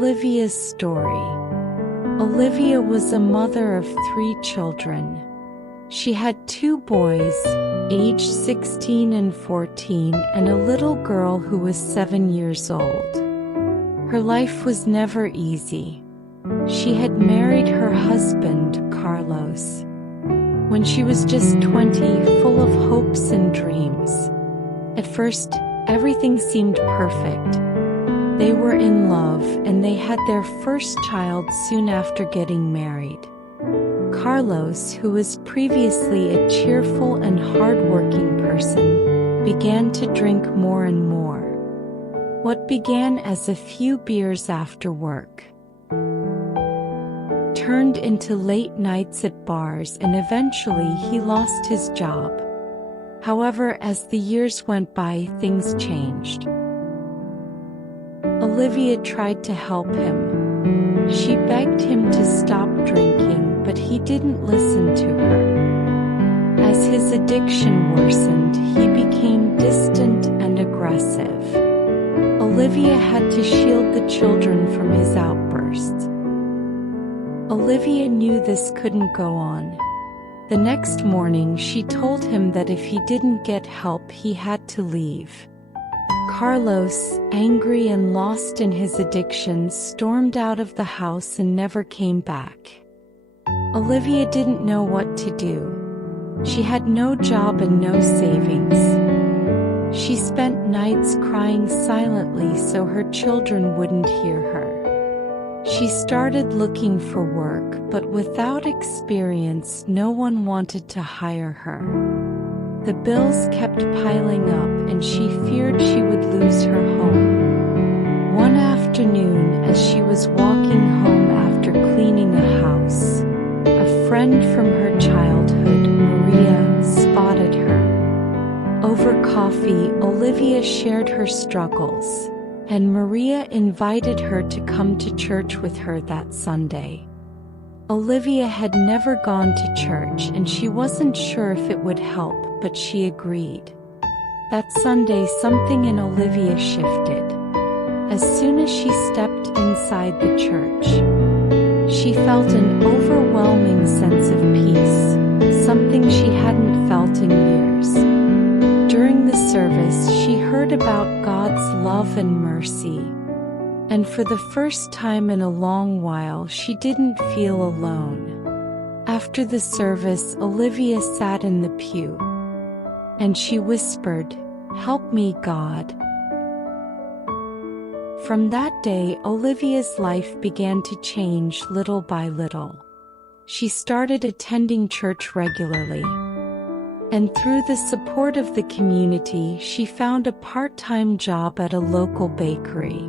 Olivia's story. Olivia was a mother of 3 children. She had 2 boys, aged 16 and 14, and a little girl who was 7 years old. Her life was never easy. She had married her husband, Carlos, when she was just 20, full of hopes and dreams. At first, everything seemed perfect. They were in love and they had their first child soon after getting married. Carlos, who was previously a cheerful and hard-working person, began to drink more and more. What began as a few beers after work turned into late nights at bars, and eventually he lost his job. However, as the years went by, things changed. Olivia tried to help him. She begged him to stop drinking, but he didn't listen to her. As his addiction worsened, he became distant and aggressive. Olivia had to shield the children from his outbursts. Olivia knew this couldn't go on. The next morning, she told him that if he didn't get help, he had to leave. Carlos, angry and lost in his addictions, stormed out of the house and never came back. Olivia didn't know what to do. She had no job and no savings. She spent nights crying silently so her children wouldn't hear her. She started looking for work, but without experience, no one wanted to hire her. The bills kept piling up and she feared she would lose her home. One afternoon, as she was walking home after cleaning a house, a friend from her childhood, Maria, spotted her. Over coffee, Olivia shared her struggles, and Maria invited her to come to church with her that Sunday. Olivia had never gone to church and she wasn't sure if it would help, but she agreed. That Sunday, something in Olivia shifted. As soon as she stepped inside the church, she felt an overwhelming sense of peace, something she hadn't felt in years. During the service, she heard about God's love and mercy, and for the first time in a long while, she didn't feel alone. After the service, Olivia sat in the pew, and she whispered, "Help me, God." From that day, Olivia's life began to change little by little. She started attending church regularly, and through the support of the community, she found a part-time job at a local bakery.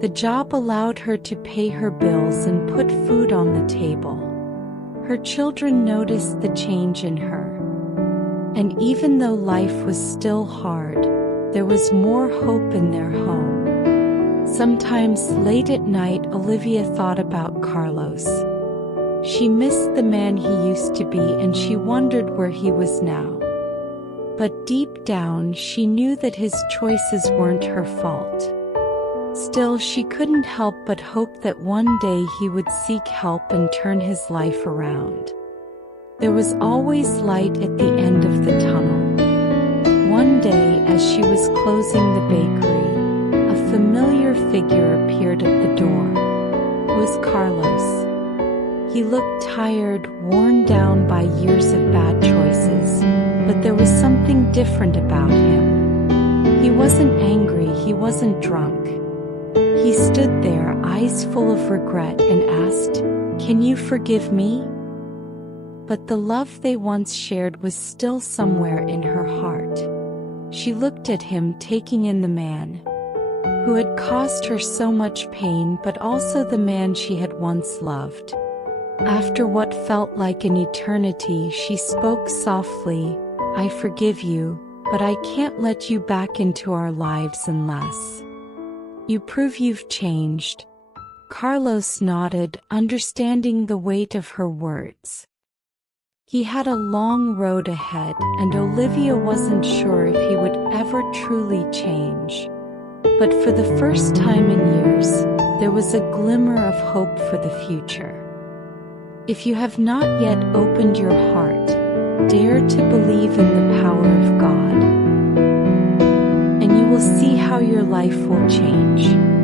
The job allowed her to pay her bills and put food on the table. Her children noticed the change in her. And even though life was still hard, there was more hope in their home. Sometimes late at night, Olivia thought about Carlos. She missed the man he used to be and she wondered where he was now. But deep down, she knew that his choices weren't her fault. Still, she couldn't help but hope that one day he would seek help and turn his life around. There was always light at the end of the tunnel. One day, as she was closing the bakery, a familiar figure appeared at the door. It was Carlos. He looked tired, worn down by years of bad choices, but there was something different about him. He wasn't angry, he wasn't drunk. He stood there, eyes full of regret, and asked, "Can you forgive me?" But the love they once shared was still somewhere in her heart. She looked at him, taking in the man who had caused her so much pain, but also the man she had once loved. After what felt like an eternity, she spoke softly, "I forgive you, but I can't let you back into our lives unless you prove you've changed." Carlos nodded, understanding the weight of her words. He had a long road ahead, and Olivia wasn't sure if he would ever truly change. But for the first time in years, there was a glimmer of hope for the future. If you have not yet opened your heart, dare to believe in the power of God, and you will see how your life will change.